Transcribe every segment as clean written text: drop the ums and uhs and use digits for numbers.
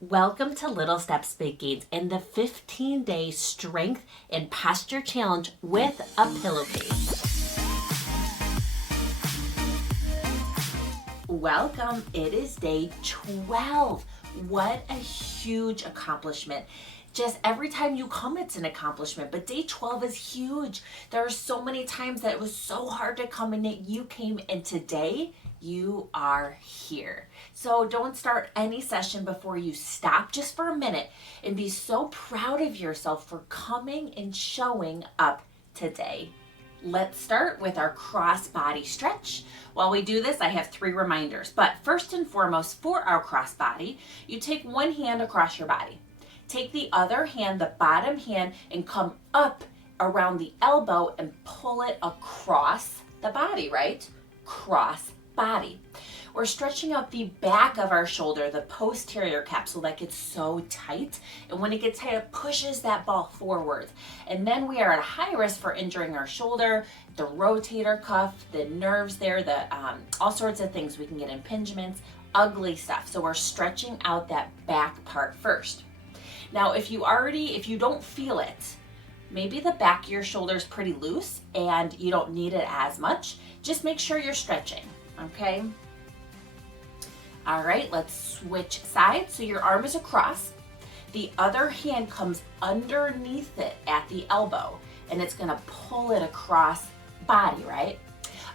Welcome to Little Steps Big Gains and the 15-day strength and posture challenge with a pillowcase. Welcome. It is day 12. What a huge accomplishment. Just every time you come, it's an accomplishment, but day 12 is huge. There are so many times that it was so hard to come and yet you came, and today you are here. So don't start any session before you stop just for a minute and be so proud of yourself for coming and showing up today. Let's start with our cross body stretch. While we do this, I have 3 reminders. But first and foremost, for our cross body, you take one hand across your body. Take the other hand, the bottom hand, and come up around the elbow and pull it across the body, right? Cross body. We're stretching out the back of our shoulder, the posterior capsule that gets so tight. And when it gets tight, it pushes that ball forward. And then we are at a high risk for injuring our shoulder, the rotator cuff, the nerves there, all sorts of things. We can get impingements, ugly stuff. So we're stretching out that back part first. Now, if you don't feel it, maybe the back of your shoulder is pretty loose and you don't need it as much, just make sure you're stretching, okay? All right, let's switch sides. So your arm is across. The other hand comes underneath it at the elbow, and it's gonna pull it across body, right?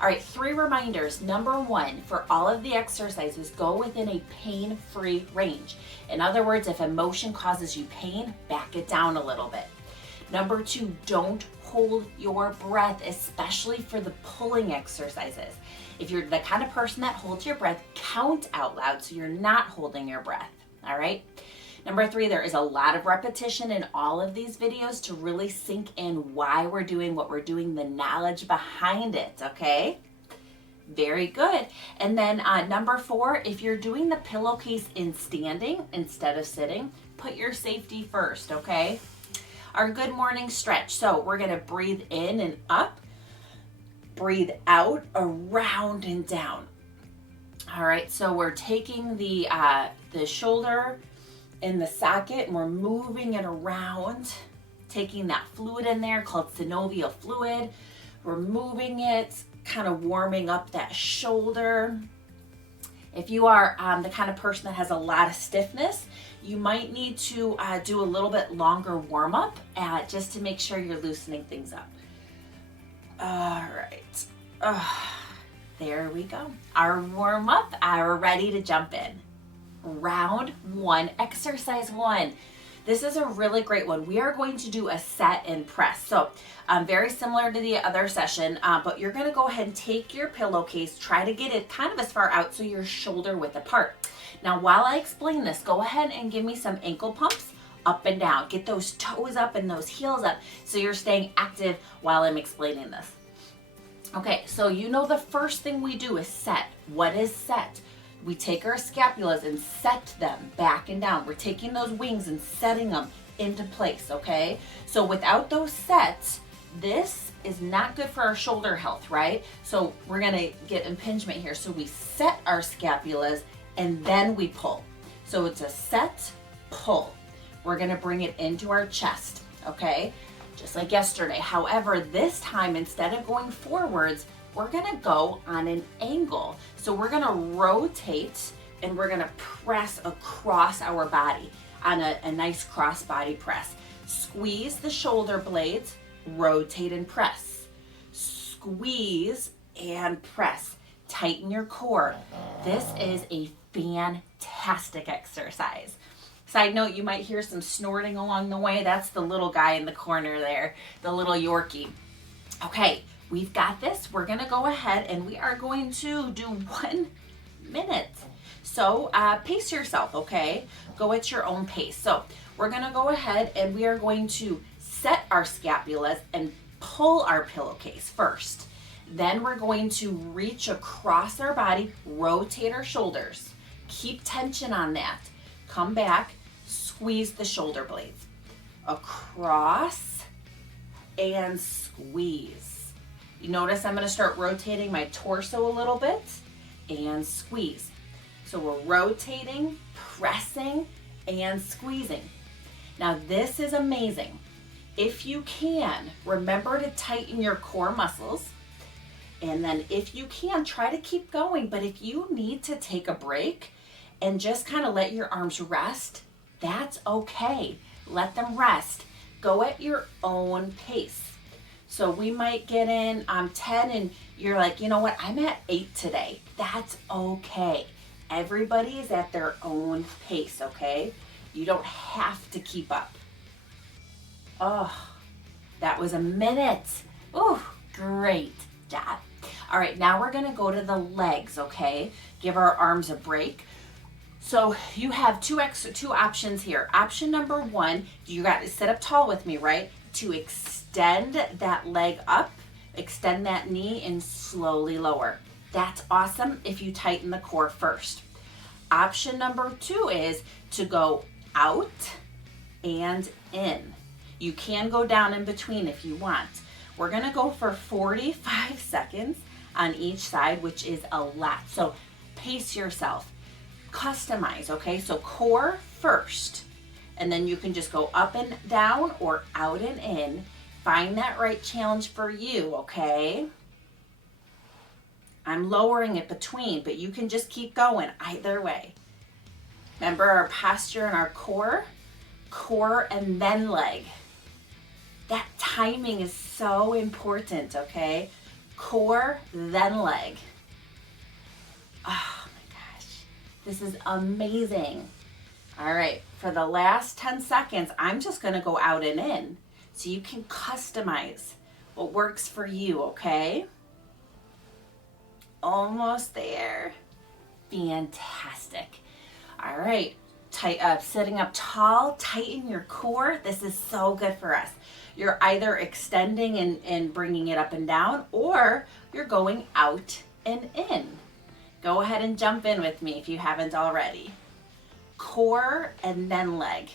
All right, 3 reminders. Number 1, for all of the exercises, go within a pain-free range. In other words, if emotion causes you pain, back it down a little bit. Number 2, don't hold your breath, especially for the pulling exercises. If you're the kind of person that holds your breath, count out loud so you're not holding your breath, all right? Number 3, there is a lot of repetition in all of these videos to really sink in why we're doing what we're doing, the knowledge behind it, okay? Very good. And then number 4, if you're doing the pillowcase in standing instead of sitting, put your safety first, okay? Our good morning stretch. So we're gonna breathe in and up, breathe out, around and down. All right, so we're taking the shoulder in the socket and we're moving it around, taking that fluid in there called synovial fluid. We're moving it, kind of warming up that shoulder. If you are the kind of person that has a lot of stiffness, you might need to do a little bit longer warm up just to make sure you're loosening things up. All right, there we go. Our warm up, we're ready to jump in. Round 1, exercise 1. This is a really great one. We are going to do a set and press. So very similar to the other session, but you're gonna go ahead and take your pillowcase, try to get it kind of as far out so you're shoulder width apart. Now, while I explain this, go ahead and give me some ankle pumps up and down. Get those toes up and those heels up so you're staying active while I'm explaining this. Okay, so you know the first thing we do is set. What is set? We take our scapulas and set them back and down. We're taking those wings and setting them into place, okay? So without those sets, this is not good for our shoulder health, right? So we're gonna get impingement here. So we set our scapulas and then we pull. So it's a set, pull. We're gonna bring it into our chest, okay? Just like yesterday. However, this time, instead of going forwards, we're gonna go on an angle. So we're gonna rotate and we're gonna press across our body on a nice cross body press. Squeeze the shoulder blades, rotate and press. Squeeze and press. Tighten your core. This is a fantastic exercise. Side note, you might hear some snorting along the way. That's the little guy in the corner there, the little Yorkie. Okay. We've got this. We're gonna go ahead and we are going to do 1 minute. So pace yourself, okay? Go at your own pace. So we're gonna go ahead and we are going to set our scapulas and pull our pillowcase first. Then we're going to reach across our body, rotate our shoulders. Keep tension on that. Come back, squeeze the shoulder blades. Across and squeeze. You notice I'm gonna start rotating my torso a little bit and squeeze. So we're rotating, pressing, and squeezing. Now this is amazing. If you can, remember to tighten your core muscles. And then if you can, try to keep going. But if you need to take a break and just kind of let your arms rest, that's okay. Let them rest. Go at your own pace. So we might get in 10 and you're like, you know what, I'm at 8 today. That's okay. Everybody is at their own pace, okay? You don't have to keep up. Oh, that was a minute. Oh, great job. All right, now we're gonna go to the legs, okay? Give our arms a break. So you have two options here. Option number one, you got to sit up tall with me, right? To extend that leg up, extend that knee and slowly lower. That's awesome if you tighten the core first. Option number two is to go out and in. You can go down in between if you want. We're gonna go for 45 seconds on each side, which is a lot. So pace yourself, customize, okay? So core first, and then you can just go up and down or out and in. Find that right challenge for you, okay? I'm lowering it between, but you can just keep going either way. Remember our posture and our core and then leg. That timing is so important, okay? Core, then leg. Oh my gosh, this is amazing. All right, for the last 10 seconds, I'm just gonna go out and in so you can customize what works for you, okay? Almost there. Fantastic. All right, sitting up tall, tighten your core. This is so good for us. You're either extending and bringing it up and down, or you're going out and in. Go ahead and jump in with me if you haven't already. Core and then leg.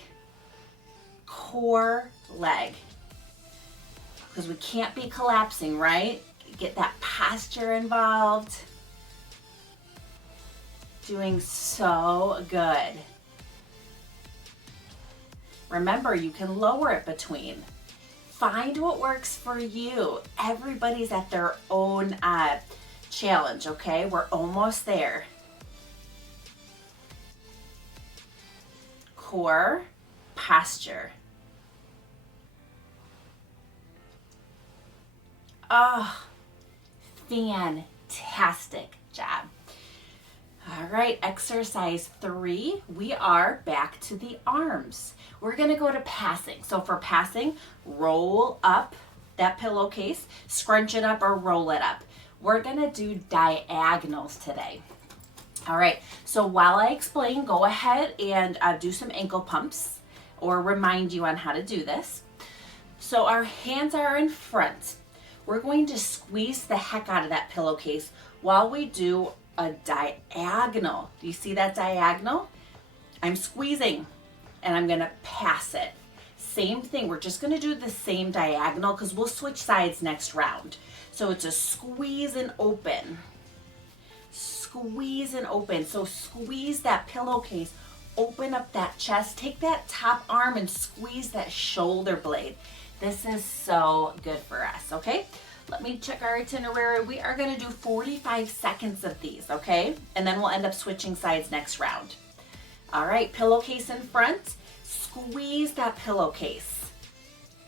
Core, leg. Because we can't be collapsing, right? Get that posture involved. Doing so good. Remember, you can lower it between. Find what works for you. Everybody's at their own challenge, okay? We're almost there. Core, posture. Oh, fantastic job. All right, exercise 3, we are back to the arms. We're gonna go to passing. So for passing, roll up that pillowcase, scrunch it up or roll it up. We're gonna do diagonals today. All right, so while I explain, go ahead and do some ankle pumps or remind you on how to do this. So our hands are in front. We're going to squeeze the heck out of that pillowcase while we do a diagonal. Do you see that diagonal? I'm squeezing and I'm gonna pass it. Same thing, we're just gonna do the same diagonal because we'll switch sides next round. So it's a squeeze and open. Squeeze and open. So squeeze that pillowcase, open up that chest, take that top arm and squeeze that shoulder blade. This is so good for us, okay? Let me check our itinerary. We are gonna do 45 seconds of these, okay? And then we'll end up switching sides next round. All right, pillowcase in front. Squeeze that pillowcase.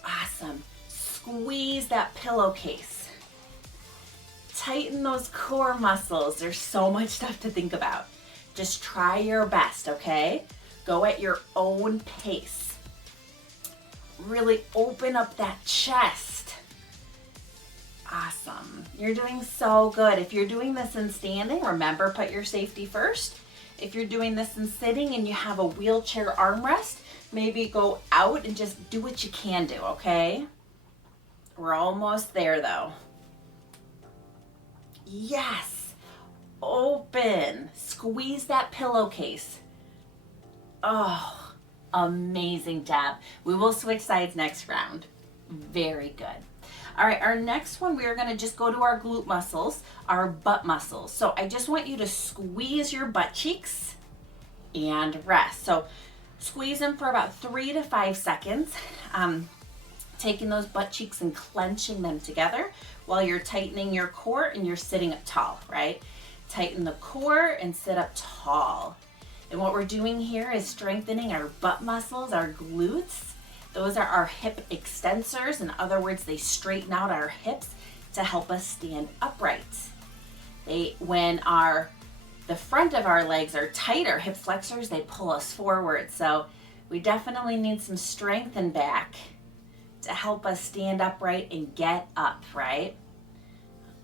Awesome. Squeeze that pillowcase. Tighten those core muscles. There's so much stuff to think about. Just try your best, okay? Go at your own pace. Really open up that chest. Awesome. You're doing so good. If you're doing this in standing, remember, put your safety first. If you're doing this in sitting and you have a wheelchair armrest, maybe go out and just do what you can do, okay? We're almost there though. Yes. Open. Squeeze that pillowcase. Oh, amazing job. We will switch sides next round. Very good. All right, our next one, we are gonna just go to our glute muscles, our butt muscles. So I just want you to squeeze your butt cheeks and rest. So Squeeze them for about 3 to 5 seconds. Taking those butt cheeks and clenching them together while you're tightening your core and you're sitting up tall, right? Tighten the core and sit up tall. And what we're doing here is strengthening our butt muscles, our glutes. Those are our hip extensors. In other words, they straighten out our hips to help us stand upright. When the front of our legs are tight, our hip flexors, they pull us forward. So we definitely need some strength in back to help us stand upright and get up, right?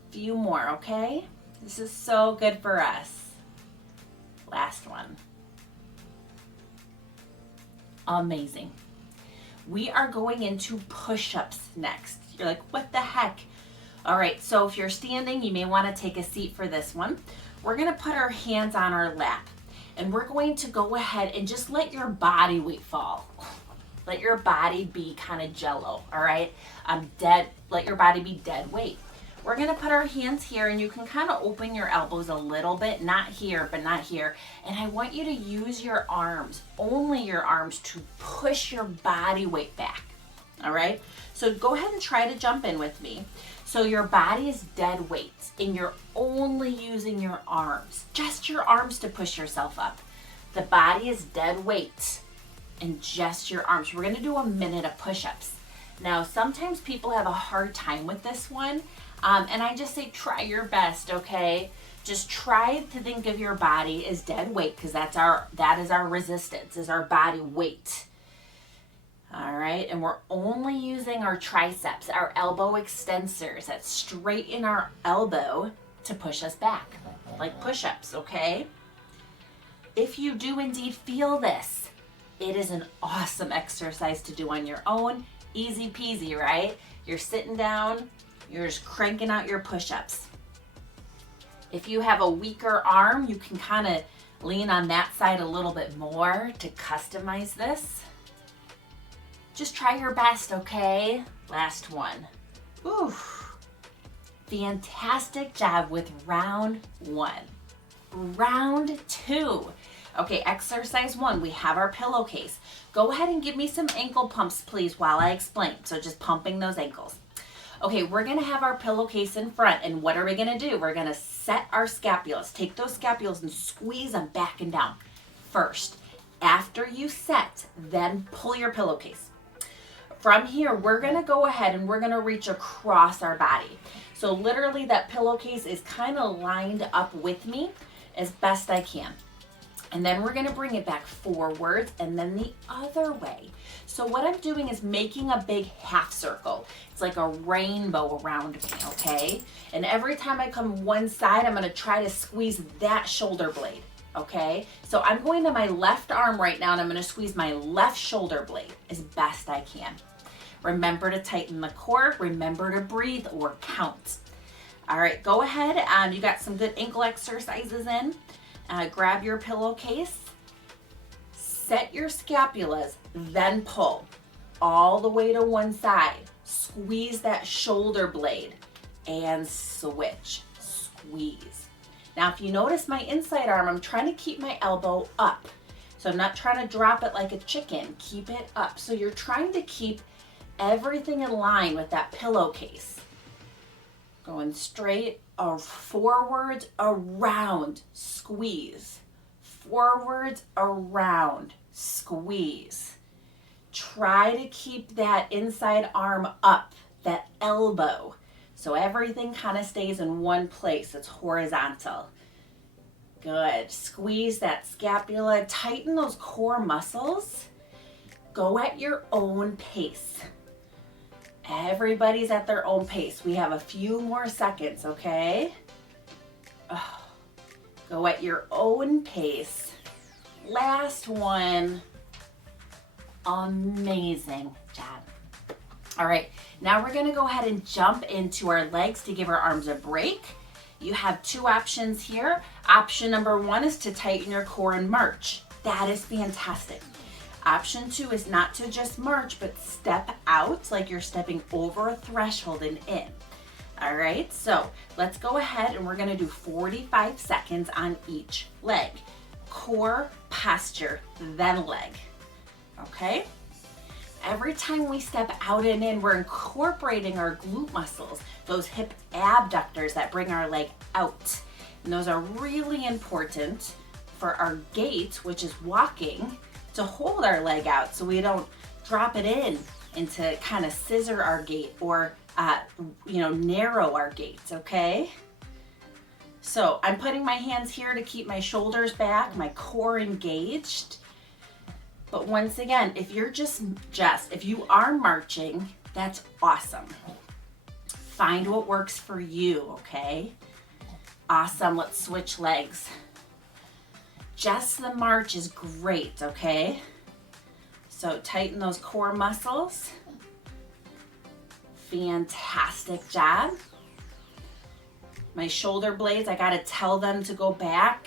A few more, okay? This is so good for us. Last one. Amazing. We are going into push-ups next. You're like, what the heck? All right, so if you're standing, you may want to take a seat for this one. We're going to put our hands on our lap, and we're going to go ahead and just let your body weight fall. Let your body be kind of jello, all right? Let your body be dead weight. We're gonna put our hands here, and you can kind of open your elbows a little bit, not here, but not here. And I want you to use your arms, only your arms, to push your body weight back, all right? So go ahead and try to jump in with me. So your body is dead weight, and you're only using your arms, just your arms to push yourself up. The body is dead weight, and just your arms. We're gonna do a minute of push-ups. Now, sometimes people have a hard time with this one, and I just say try your best, okay? Just try to think of your body as dead weight, because that is our resistance, is our body weight. All right, and we're only using our triceps, our elbow extensors that straighten our elbow to push us back, like push-ups, okay? If you do indeed feel this, it is an awesome exercise to do on your own. Easy peasy, right? You're sitting down, you're just cranking out your push-ups. If you have a weaker arm, you can kind of lean on that side a little bit more to customize this. Just try your best, okay? Last one. Oof. Fantastic job with round 1. Round 2. Okay, exercise 1, we have our pillowcase. Go ahead and give me some ankle pumps, please, while I explain. So just pumping those ankles. Okay, we're gonna have our pillowcase in front, and what are we gonna do? We're gonna set our scapulas. Take those scapulas and squeeze them back and down first. After you set, then pull your pillowcase. From here, we're gonna go ahead and we're gonna reach across our body. So literally that pillowcase is kind of lined up with me as best I can. And then we're gonna bring it back forward and then the other way. So what I'm doing is making a big half circle. It's like a rainbow around me, okay? And every time I come one side, I'm gonna try to squeeze that shoulder blade, okay? So I'm going to my left arm right now, and I'm gonna squeeze my left shoulder blade as best I can. Remember to tighten the core, remember to breathe or count. All right, go ahead. You got some good ankle exercises in. Grab your pillowcase, set your scapulas, then pull all the way to one side. Squeeze that shoulder blade and switch, squeeze. Now, if you notice my inside arm, I'm trying to keep my elbow up. So I'm not trying to drop it like a chicken, keep it up. So you're trying to keep everything in line with that pillowcase. Going straight or forwards, around, squeeze. Forwards, around, squeeze. Try to keep that inside arm up, that elbow, so everything kind of stays in one place. It's horizontal. Good. Squeeze that scapula, tighten those core muscles. Go at your own pace. Everybody's at their own pace. We have a few more seconds, okay? Oh, go at your own pace. Last one. Amazing job. All right, now we're gonna go ahead and jump into our legs to give our arms a break. You have two options here. Option number 1 is to tighten your core and march. That is fantastic. Option 2 is not to just march, but step out like you're stepping over a threshold and in. All right, so let's go ahead and we're gonna do 45 seconds on each leg. Core, posture, then leg. okay? Every time we step out and in, we're incorporating our glute muscles, those hip abductors that bring our leg out. And those are really important for our gait, which is walking, to hold our leg out so we don't drop it in and to kind of scissor our gait or, narrow our gait, okay? So I'm putting my hands here to keep my shoulders back, my core engaged. But once again, if you're if you are marching, that's awesome. Find what works for you, okay? Awesome, let's switch legs. Just the march is great, okay? So tighten those core muscles. Fantastic job. My shoulder blades, I gotta tell them to go back.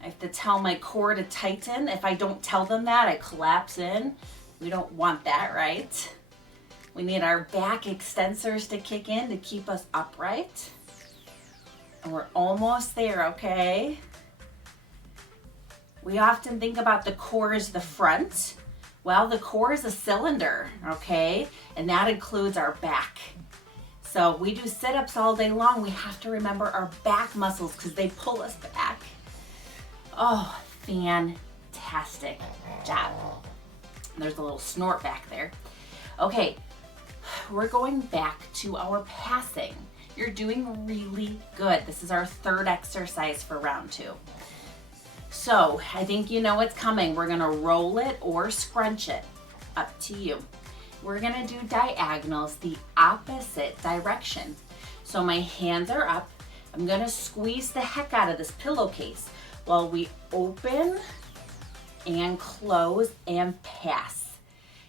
I have to tell my core to tighten. If I don't tell them that, I collapse in. We don't want that, right? We need our back extensors to kick in to keep us upright. And we're almost there, okay? We often think about the core as the front. Well, the core is a cylinder, okay? And that includes our back. So we do sit-ups all day long. We have to remember our back muscles because they pull us back. Oh, fantastic job. There's a little snort back there. Okay, we're going back to our passing. You're doing really good. This is our third exercise for round 2. So I think you know what's coming. We're gonna roll it or scrunch it, up to you. We're gonna do diagonals the opposite direction. So my hands are up. I'm gonna squeeze the heck out of this pillowcase while we open and close and pass.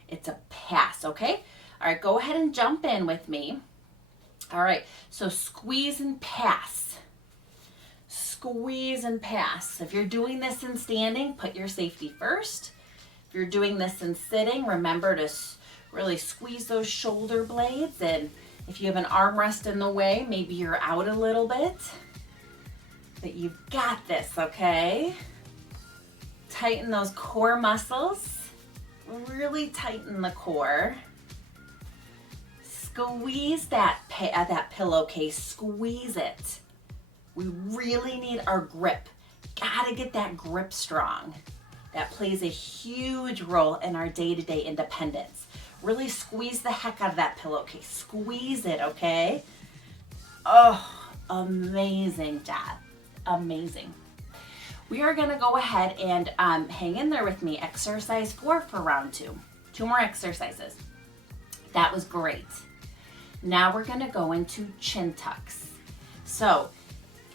It's a pass, okay? All right, go ahead and jump in with me. All right, so squeeze and pass. Squeeze and pass. If you're doing this in standing, put your safety first. If you're doing this in sitting, remember to really squeeze those shoulder blades. And if you have an armrest in the way, maybe you're out a little bit. But you've got this, okay? Tighten those core muscles. Really tighten the core. Squeeze that pillowcase. Squeeze it. We really need our grip. Gotta get that grip strong. That plays a huge role in our day-to-day independence. Really squeeze the heck out of that pillowcase. Squeeze it, okay? Oh, amazing job. Amazing. We are gonna go ahead and hang in there with me. Exercise 4 for round 2. 2 more exercises. That was great. Now we're gonna go into chin tucks. So,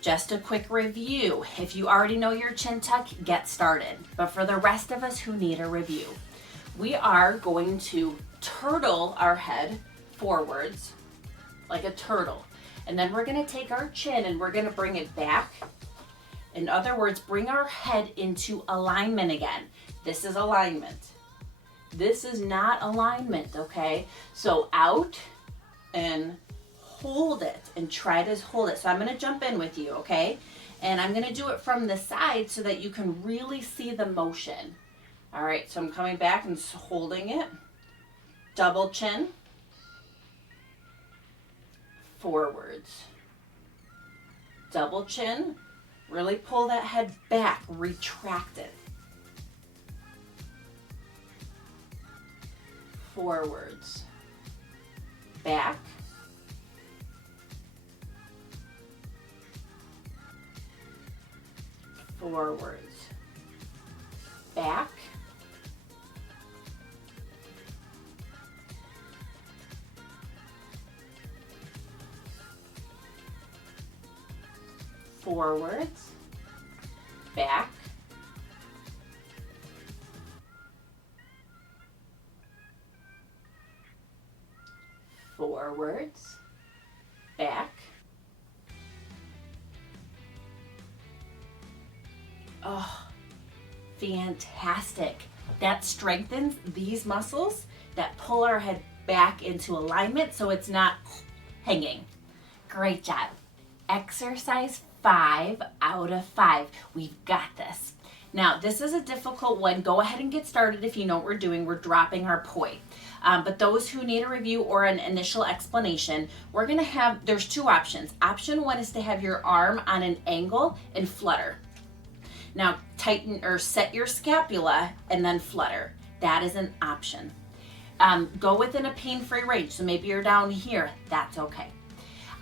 just a quick review. If you already know your chin tuck, get started. But for the rest of us who need a review, we are going to turtle our head forwards like a turtle. And then we're gonna take our chin and we're gonna bring it back. In other words, bring our head into alignment again. This is alignment. This is not alignment, okay? So out and hold it and try to hold it. So I'm gonna jump in with you, okay? And I'm gonna do it from the side so that you can really see the motion. All right, so I'm coming back and holding it. Double chin. Forwards. Double chin. Really pull that head back, retract it. Forwards. Back. Forwards. Back. Forwards. Back. Forwards. Back. Oh, fantastic. That strengthens these muscles that pull our head back into alignment so it's not hanging. Great job. Exercise 5 out of 5. We've got this. Now, this is a difficult one. Go ahead and get started if you know what we're doing. We're dropping our poi. But those who need a review or an initial explanation, we're gonna have, there's two options. Option one is to have your arm on an angle and flutter. Now, tighten or set your scapula and then flutter. That is an option. Go within a pain-free range. So maybe you're down here, that's okay.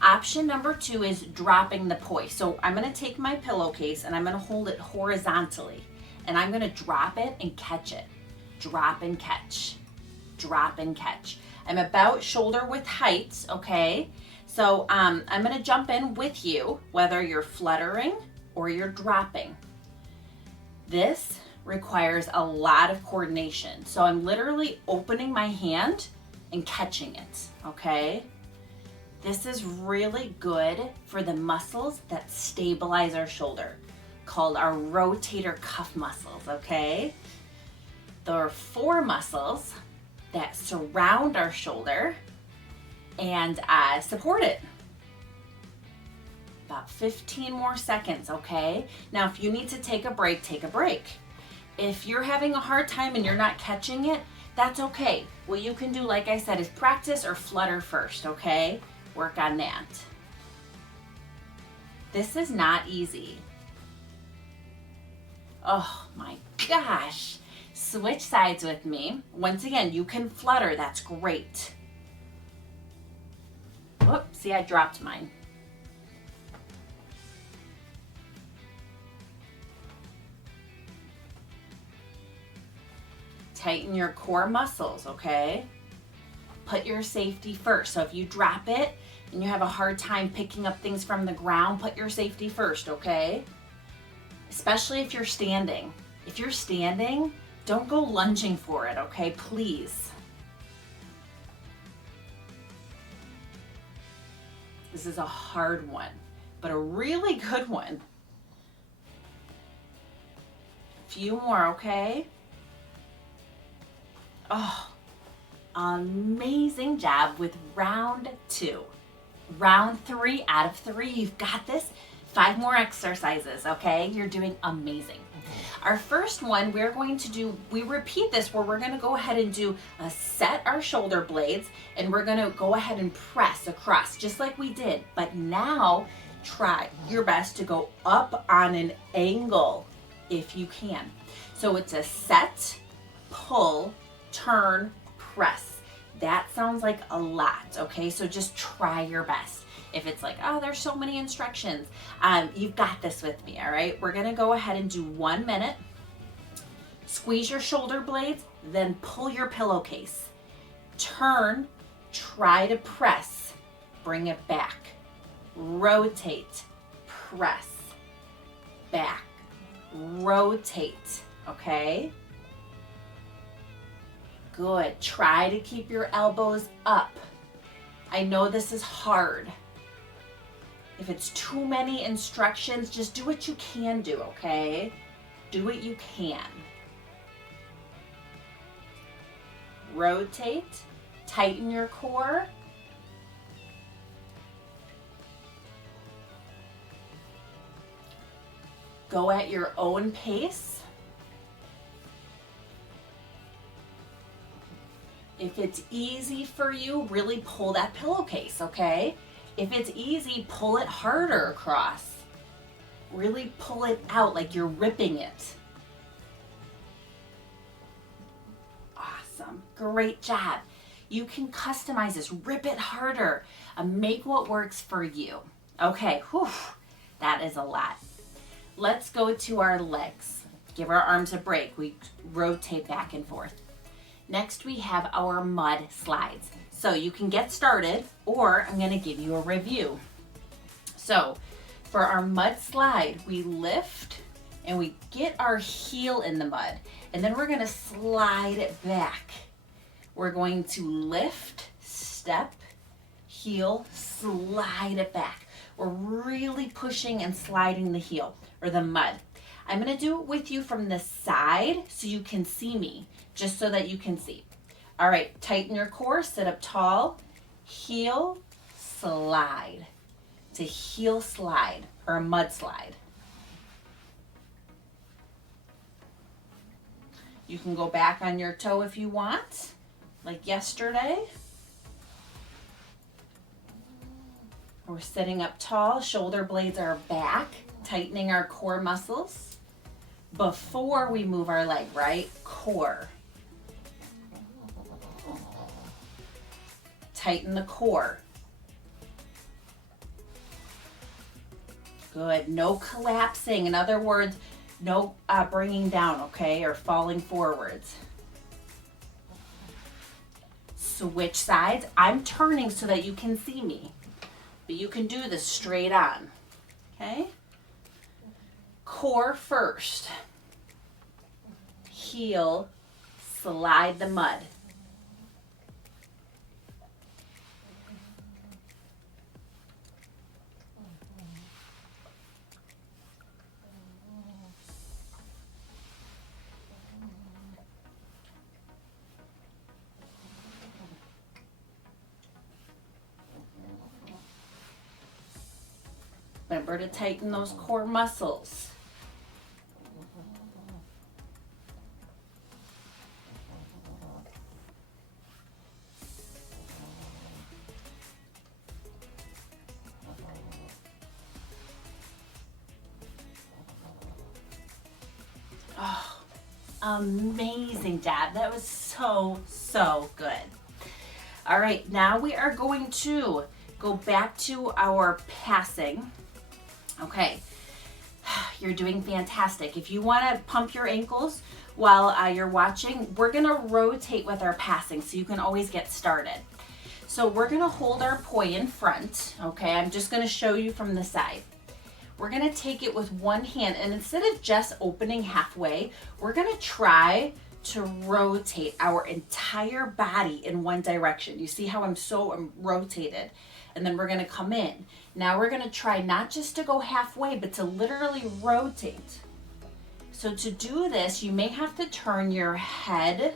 Option number two is dropping the poi. So I'm gonna take my pillowcase and I'm gonna hold it horizontally and I'm gonna drop it and catch it. Drop and catch, drop and catch. I'm about shoulder width height, okay? So I'm gonna jump in with you, whether you're fluttering or you're dropping. This requires a lot of coordination. So I'm literally opening my hand and catching it, okay? This is really good for the muscles that stabilize our shoulder, called our rotator cuff muscles, okay? There are 4 muscles that surround our shoulder and support it. About 15 more seconds, okay? Now, if you need to take a break, take a break. If you're having a hard time and you're not catching it, that's okay. What you can do, like I said, is practice or flutter first, okay? Work on that. This is not easy. Oh my gosh. Switch sides with me. Once again, you can flutter, that's great. Whoops, see, I dropped mine. Tighten your core muscles, okay? Put your safety first. So if you drop it and you have a hard time picking up things from the ground, put your safety first, okay? Especially if you're standing. If you're standing, don't go lunging for it, okay? Please. This is a hard one, but a really good one. Few more, okay? Oh, amazing job with round 2. Round 3 out of 3, you've got this. 5 more exercises, okay? You're doing amazing. Our first one, we're going to do, we repeat this where we're gonna go ahead and do set our shoulder blades and we're gonna go ahead and press across just like we did. But now try your best to go up on an angle if you can. So it's a set, pull, turn, press. That sounds like a lot, okay? So just try your best. If it's like, oh, there's so many instructions, you've got this with me, all right? We're gonna go ahead and do 1 minute. Squeeze your shoulder blades, then pull your pillowcase. Turn, try to press, bring it back. Rotate, press, back, rotate, okay? Good, try to keep your elbows up. I know this is hard. If it's too many instructions, just do what you can do, okay? Do what you can. Rotate, tighten your core. Go at your own pace. If it's easy for you, really pull that pillowcase, okay? If it's easy, pull it harder across. Really pull it out like you're ripping it. Awesome, great job. You can customize this, rip it harder, make what works for you. Okay, whew, that is a lot. Let's go to our legs. Give our arms a break. We rotate back and forth. Next, we have our mud slides. So you can get started, or I'm gonna give you a review. So for our mud slide, we lift and we get our heel in the mud, and then we're gonna slide it back. We're going to lift, step, heel, slide it back. We're really pushing and sliding the heel or the mud. I'm gonna do it with you from the side so you can see me, just so that you can see. All right, tighten your core, sit up tall, heel, slide. It's a heel slide or a mud slide. You can go back on your toe if you want, like yesterday. We're sitting up tall, shoulder blades are back, tightening our core muscles before we move our leg, right? Core. Tighten the core. Good. No collapsing. In other words, no bringing down, okay, or falling forwards. Switch sides. I'm turning so that you can see me, but you can do this straight on, okay? Core first. Heel, slide the mud. Remember to tighten those core muscles. Oh, amazing, Dad. That was so good. All right, now we are going to go back to our passing. Okay, you're doing fantastic. If you want to pump your ankles while you're watching, we're going to rotate with our passing so you can always get started. So we're going to hold our poi in front. Okay, I'm just going to show you from the side. We're going to take it with one hand, and instead of just opening halfway, we're going to try to rotate our entire body in one direction. You see how I'm rotated? And then we're going to come in. Now we're going to try not just to go halfway, but to literally rotate. So to do this, you may have to turn your head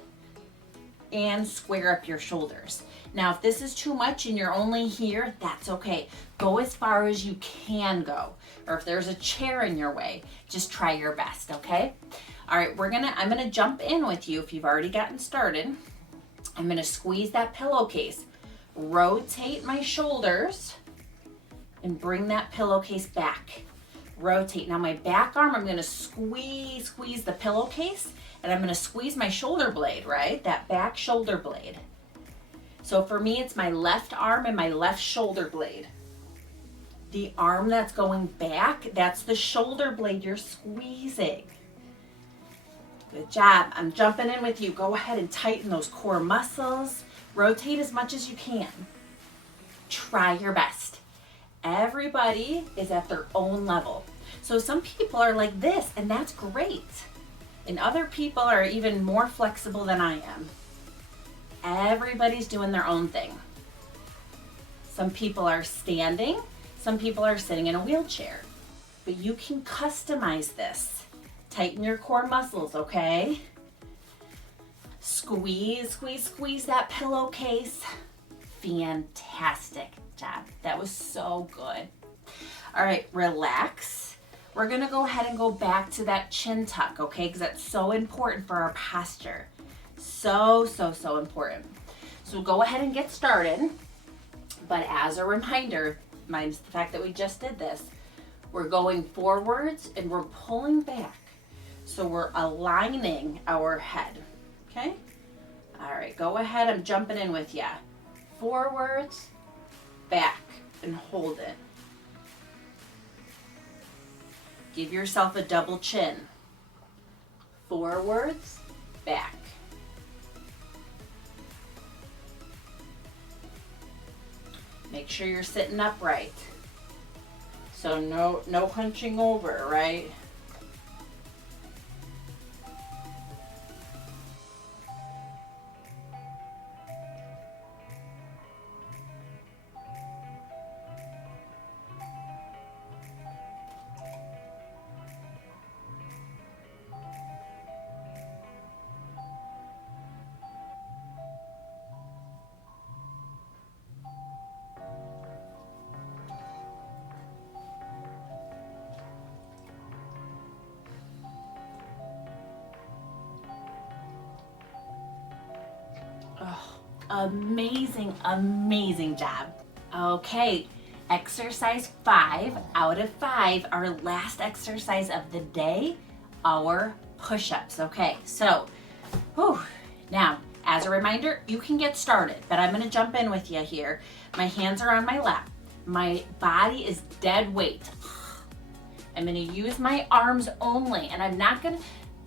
and square up your shoulders. Now, if this is too much and you're only here, that's okay. Go as far as you can go. Or if there's a chair in your way, just try your best, okay? All right, I'm gonna jump in with you if you've already gotten started. I'm gonna squeeze that pillowcase, rotate my shoulders, and bring that pillowcase back. Rotate. Now my back arm, I'm gonna squeeze the pillowcase, and I'm gonna squeeze my shoulder blade, right? That back shoulder blade. So for me, it's my left arm and my left shoulder blade. The arm that's going back, that's the shoulder blade you're squeezing. Good job. I'm jumping in with you. Go ahead and tighten those core muscles. Rotate as much as you can. Try your best. Everybody is at their own level. So some people are like this, and that's great. And other people are even more flexible than I am. Everybody's doing their own thing. Some people are standing. Some people are sitting in a wheelchair. But you can customize this. Tighten your core muscles, okay? Squeeze that pillowcase. Fantastic job. That was so good. All right, relax. We're gonna go ahead and go back to that chin tuck, okay? Because that's so important for our posture. So important. So go ahead and get started. But as a reminder, minus the fact that we just did this, we're going forwards and we're pulling back. So we're aligning our head, okay? All right, go ahead. I'm jumping in with you. Forwards, back, and hold it. Give yourself a double chin. Forwards, back. Make sure you're sitting upright. So no hunching over, right? Oh, amazing, amazing job. Okay, exercise 5 out of 5, our last exercise of the day, our push-ups. Okay, so, whew, now, as a reminder, you can get started, but I'm gonna jump in with you here. My hands are on my lap. My body is dead weight. I'm gonna use my arms only, and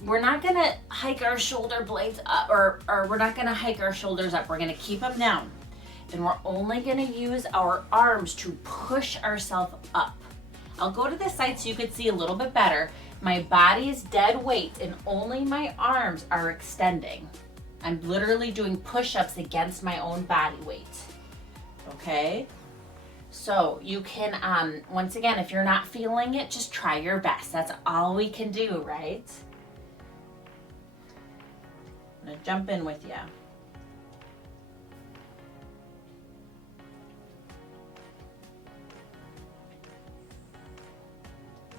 we're not gonna hike our shoulder blades up, or we're not gonna hike our shoulders up. We're gonna keep them down. And we're only gonna use our arms to push ourselves up. I'll go to the side so you can see a little bit better. My body is dead weight and only my arms are extending. I'm literally doing push-ups against my own body weight. Okay? So you can, once again, if you're not feeling it, just try your best. That's all we can do, right? I'm gonna jump in with you.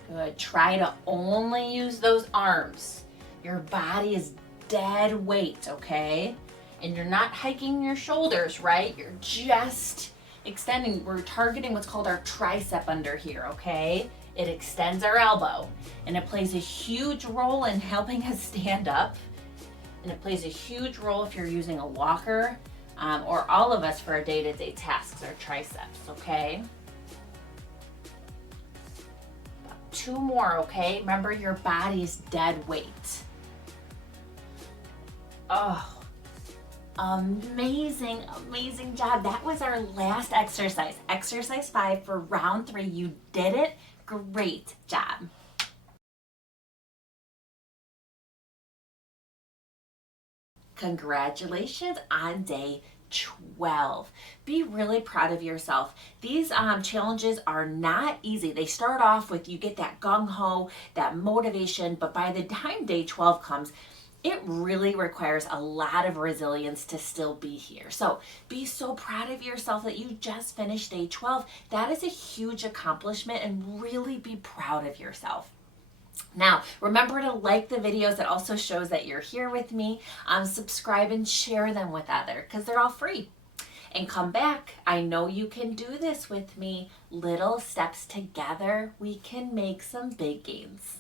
Good. Try to only use those arms. Your body is dead weight, okay? And you're not hiking your shoulders, right? You're just extending. We're targeting what's called our tricep under here, okay? It extends our elbow, and it plays a huge role in helping us stand up. And it plays a huge role if you're using a walker, or all of us for our day-to-day tasks, our triceps, okay? 2 more, okay? Remember, your body is dead weight. Oh, amazing, amazing job. That was our last exercise. Exercise 5 for round 3. You did it. Great job. Congratulations on day 12. Be really proud of yourself. These challenges are not easy. They start off with you get that gung-ho, that motivation, but by the time day 12 comes, it really requires a lot of resilience to still be here. So be so proud of yourself that you just finished day 12. That is a huge accomplishment, and really be proud of yourself. Now, remember to like the videos. It also shows that you're here with me. Subscribe and share them with others because they're all free. And come back. I know you can do this with me. Little steps together, we can make some big gains.